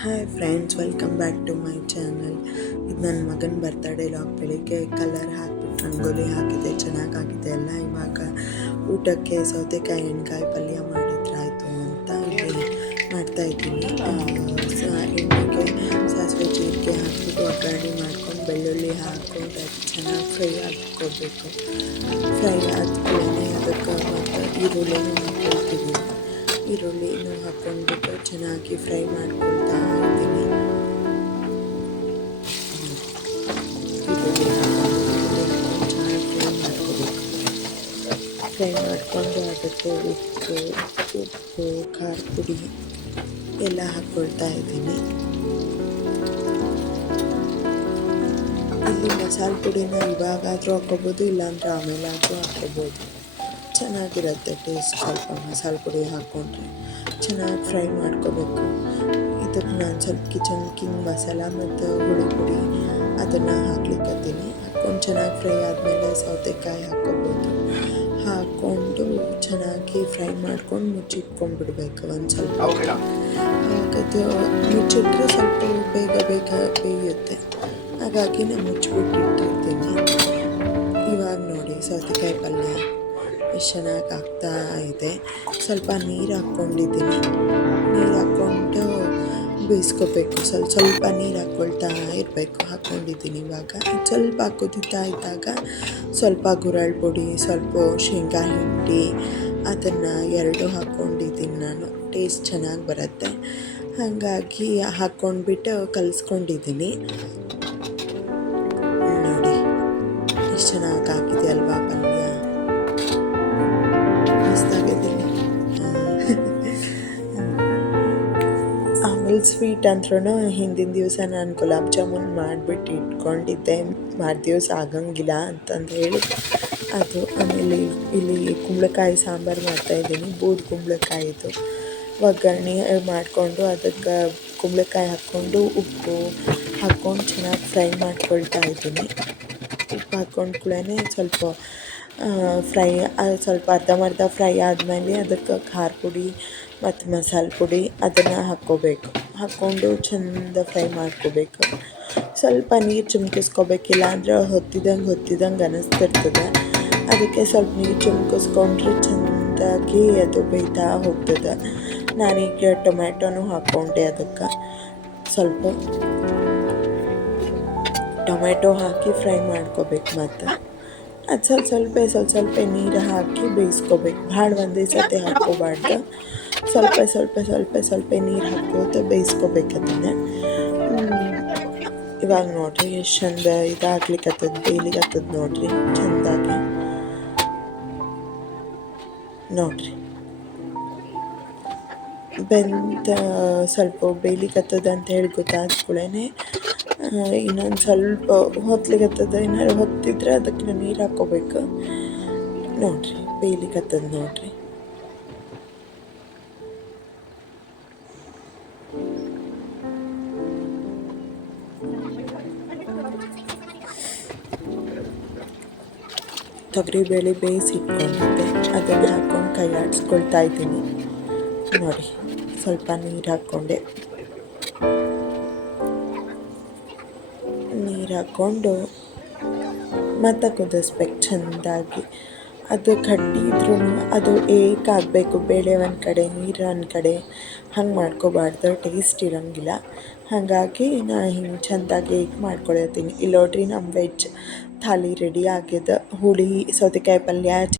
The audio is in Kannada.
Hi friends, welcome back to my channel. ಇದು ನನ್ನ ಮಗನ ಬರ್ತಡೇ ಲಾಗ್. ಬೆಳಿಗ್ಗೆ ಕಲರ್ ಹಾಕಿಬಿಟ್ಟು ರಂಗೋಲಿ ಹಾಕಿದೆ, ಚೆನ್ನಾಗಾಗಿದೆ ಎಲ್ಲ. ಇವಾಗ ಊಟಕ್ಕೆ ಸೌತೆಕಾಯಿ ಎಣ್ಗಾಯಿ ಪಲ್ಯ ಮಾಡಿದ್ರಾಯ್ತು ಅಂತ ಇಲ್ಲಿ ಮಾಡ್ತಾಯಿದ್ದೀನಿ. ಎಣ್ಣೆಗೆ ಸಾಸಿವೆ ಜೀರಿಗೆ ಹಾಕ್ಬಿಟ್ಟು ಒಗ್ಗರಣೆ ಮಾಡ್ಕೊಂಡು ಬೆಳ್ಳುಳ್ಳಿ ಹಾಕ್ಕೊಂಡು ಅದು ಚೆನ್ನಾಗಿ ಫ್ರೈ ಹಾಕ್ಕೋಬೇಕು. ಫ್ರೈ ಆದ್ಮೇಲೆ ಅದಕ್ಕೆ ಮತ್ತು ಈರುಳ್ಳಿನೂ ಹಾಕ್ಕೊಳ್ತೀನಿ. ಈರುಳ್ಳಿನೂ ಹಾಕ್ಕೊಂಡ್ಬಿಟ್ಟು ಚೆನ್ನಾಗಿ ಫ್ರೈ ಮಾಡ್ಕೊಳ್ತಾ ಇದ್ದೀನಿ. ಈರುಳ್ಳಿ ಹಾಕ್ಕೊಂಡು ಚೆನ್ನಾಗಿ ಫ್ರೈ ಮಾಡ್ಕೋಬೇಕು. ಫ್ರೈ ಮಾಡಿಕೊಂಡು ಅದಕ್ಕೆ ಉಪ್ಪು ಖಾರ ಪುಡಿ ಎಲ್ಲ ಹಾಕ್ಕೊಳ್ತಾ ಇದ್ದೀನಿ. ಇಲ್ಲಿ ಮಸಾಲೆ ಪುಡಿನ ಇವಾಗಾದರೂ ಹಾಕ್ಕೋಬೋದು, ಇಲ್ಲಾಂದರೆ ಆಮೇಲಾದರೂ ಹಾಕ್ಕೋಬೋದು. ಚೆನ್ನಾಗಿರುತ್ತೆ ಟೇಸ್ಟ್. ಸ್ವಲ್ಪ ಮಸಾಲೆ ಪುಡಿ ಹಾಕ್ಕೊಂಡ್ರೆ ಚೆನ್ನಾಗಿ ಫ್ರೈ ಮಾಡ್ಕೋಬೇಕು. ಇದಕ್ಕೆ ನಾನು ಸ್ವಲ್ಪ ಕಿಂಗ್ ಮಸಾಲ ಮತ್ತು ಹುಳಿ ಪುಡಿ ಅದನ್ನು ಹಾಕ್ಲಿಕ್ಕತ್ತೀನಿ. ಹಾಕ್ಕೊಂಡು ಚೆನ್ನಾಗಿ ಫ್ರೈ ಆದಮೇಲೆ ಸೌತೆಕಾಯಿ ಹಾಕ್ಕೋಬೋದು. ಹಾಕ್ಕೊಂಡು ಚೆನ್ನಾಗಿ ಫ್ರೈ ಮಾಡ್ಕೊಂಡು ಮುಚ್ಚಿಟ್ಕೊಂಡ್ಬಿಡ್ಬೇಕು ಒಂದು ಸ್ವಲ್ಪ. ಹಾಗದು ಮುಚ್ಚಿಟ್ರೆ ಸ್ವಲ್ಪ ಬೇಗ ಬೇಯುತ್ತೆ. ಹಾಗಾಗಿ ನಾನು ಮುಚ್ಚಿಬಿಟ್ಟು ಇಟ್ಟಿರ್ತೀನಿ. ಇವಾಗ ನೋಡಿ ಸೌತೆಕಾಯಿ ಪಲ್ಯ ಎಷ್ಟು ಚೆನ್ನಾಗಿ ಆಗ್ತಾ ಇದೆ. ಸ್ವಲ್ಪ ನೀರು ಹಾಕ್ಕೊಂಡಿದ್ದೀನಿ. ನೀರು ಹಾಕ್ಕೊಂಡು ಬೇಯಿಸ್ಕೋಬೇಕು. ಸ್ವಲ್ಪ ನೀರು ಹಾಕ್ಕೊಳ್ತಾ ಇರಬೇಕು. ಹಾಕ್ಕೊಂಡಿದ್ದೀನಿ. ಇವಾಗ ಸ್ವಲ್ಪ ಕುದೀತಾ ಇದ್ದಾಗ ಸ್ವಲ್ಪ ಗುರಳ್ ಪುಡಿ, ಸ್ವಲ್ಪ ಶೇಂಗಾ ಹಿಂಡಿ ಅದನ್ನು ಎರಡು ಹಾಕ್ಕೊಂಡಿದ್ದೀನಿ ನಾನು. ಟೇಸ್ಟ್ ಚೆನ್ನಾಗಿ ಬರುತ್ತೆ. ಹಾಗಾಗಿ ಹಾಕ್ಕೊಂಡ್ಬಿಟ್ಟು ಕಲಿಸ್ಕೊಂಡಿದ್ದೀನಿ. ನೋಡಿ ಎಷ್ಟು ಚೆನ್ನಾಗಿ ಆಗಿದೆ ಅಲ್ವಾ ಪಲ್ಯ. ಆಮೇಲೆ ಸ್ವೀಟ್ ಅಂದ್ರೂ ಹಿಂದಿನ ದಿವಸ ನಾನು ಗುಲಾಬ್ ಜಾಮೂನ್ ಮಾಡಿಬಿಟ್ಟು ಇಟ್ಕೊಂಡಿದ್ದೆ. ದಿವಸ ಆಗಂಗಿಲ್ಲ ಅಂತಂದು ಹೇಳಿ ಅದು. ಆಮೇಲೆ ಇಲ್ಲಿ ಕುಂಬಳಕಾಯಿ ಸಾಂಬಾರು ಮಾಡ್ತಾಯಿದ್ದೀನಿ. ಬೂದು ಕುಂಬಳಕಾಯಿದು ಒಗ್ಗರಣೆ ಮಾಡಿಕೊಂಡು ಅದಕ್ಕೆ ಕುಂಬಳಕಾಯಿ ಹಾಕ್ಕೊಂಡು ಉಪ್ಪು ಹಾಕ್ಕೊಂಡು ಚೆನ್ನಾಗಿ ಫ್ರೈ ಮಾಡ್ಕೊಳ್ತಾ ಇದ್ದೀನಿ. ಉಪ್ಪು ಹಾಕ್ಕೊಂಡು ಕೂಡ ಸ್ವಲ್ಪ ಫ್ರೈ ಸ್ವಲ್ಪ ಅರ್ಧಂಬರ್ಧ ಫ್ರೈ ಆದಮೇಲೆ ಅದಕ್ಕೆ ಖಾರ ಪುಡಿ ಮತ್ತು ಮಸಾಲೆ ಪುಡಿ ಅದನ್ನು ಹಾಕ್ಕೋಬೇಕು. ಹಾಕ್ಕೊಂಡು ಚೆಂದ ಫ್ರೈ ಮಾಡ್ಕೋಬೇಕು. ಸ್ವಲ್ಪ ನೀರು ಚಿಮ್ಕಿಸ್ಕೋಬೇಕಿಲ್ಲ ಅಂದರೆ ಹೊತ್ತಿದಂಗೆ ಅನ್ನಿಸ್ತಿರ್ತದೆ. ಅದಕ್ಕೆ ಸ್ವಲ್ಪ ನೀರು ಚಿಮ್ಕಿಸ್ಕೊಂಡ್ರೆ ಚೆಂದಾಗಿ ಅದು ಬೇಯ್ತಾ ಹೋಗ್ತದೆ. ನಾನೀಗ ಟೊಮ್ಯಾಟೊನೂ ಹಾಕ್ಕೊಂಡೆ. ಅದಕ್ಕೆ ಸ್ವಲ್ಪ ಟೊಮೆಟೊ ಹಾಕಿ ಫ್ರೈ ಮಾಡ್ಕೋಬೇಕು. ಮತ್ತು ಅದು ಸ್ವಲ್ಪ ನೀರು ಹಾಕಿ ಬೇಯಿಸ್ಕೋಬೇಕು. ಭಾಳ ಒಂದೇ ಸತಿ ಹಾಕ್ಕೋಬಾರ್ದು. ಸ್ವಲ್ಪ ನೀರು ಹಾಕ್ಕೋತ ಬೇಯಿಸ್ಕೋಬೇಕು ಅದನ್ನು. ಇವಾಗ ನೋಡಿರಿ ಎಷ್ಟು ಚಂದ ಬೇಯ್ಲಿಕ್ಕತ್ತದ ನೋಡಿರಿ ಚೆಂದಾಗಿ. ನೋಡಿರಿ ಸ್ವಲ್ಪ ಬೇಯ್ಲಿಕ್ಕತ್ತದ ಅಂತ ಹೇಳಿ ಗೊತ್ತಾದ ಕೂಡಲೇ ಇನ್ನೊಂದು ಸ್ವಲ್ಪ ಹೊತ್ಲಿಕ್ಕತ್ತದ. ಏನಾದ್ರು ಹೊತ್ತಿದ್ರೆ ಅದಕ್ಕೆ ನೀರು ಹಾಕ್ಕೋಬೇಕು. ನೋಡಿರಿ ಬೇಯ್ಲಿಕ್ಕತ್ತದ ನೋಡಿರಿ. ತೊಗರಿಬೇಳೆ ಬೇಯಿಸಿ ಇಟ್ಕೊಂಡಿದ್ದೆ, ಅದನ್ನು ಹಾಕ್ಕೊಂಡು ಕೈ ಆಡಿಸ್ಕೊಳ್ತಾ ಇದ್ದೀನಿ. ನೋಡಿ ಸ್ವಲ್ಪ ನೀರು ಹಾಕ್ಕೊಂಡೆ. ನೀರು ಹಾಕ್ಕೊಂಡು ಮತ್ತು ಕುದಿಸ್ಬೇಕು ಚೆಂದಾಗಿ. ಅದು ಗಟ್ಟಿ ಇದ್ರೂ ಅದು ಏಕಾಗಬೇಕು. ಬೇಳೆ ಒಂದು ಕಡೆ ನೀರು ಒಂದು ಕಡೆ ಹಂಗೆ ಮಾಡ್ಕೋಬಾರ್ದು, ಟೇಸ್ಟ್ ಇರೋಂಗಿಲ್ಲ. ಹಾಗಾಗಿ ನಾನು ಹಿಂಗೆ ಚೆಂದಾಗಿ ಮಾಡ್ಕೊಳತ್ತೀನಿ. ಇಲ್ಲಿ ನೋಡ್ರಿ ನಮ್ಮ ವೆಜ್ ಥಾಲಿ ರೆಡಿ ಆಗ್ಯದ. ಹುಳಿ ಸೌತೆಕಾಯಿ ಪಲ್ಯ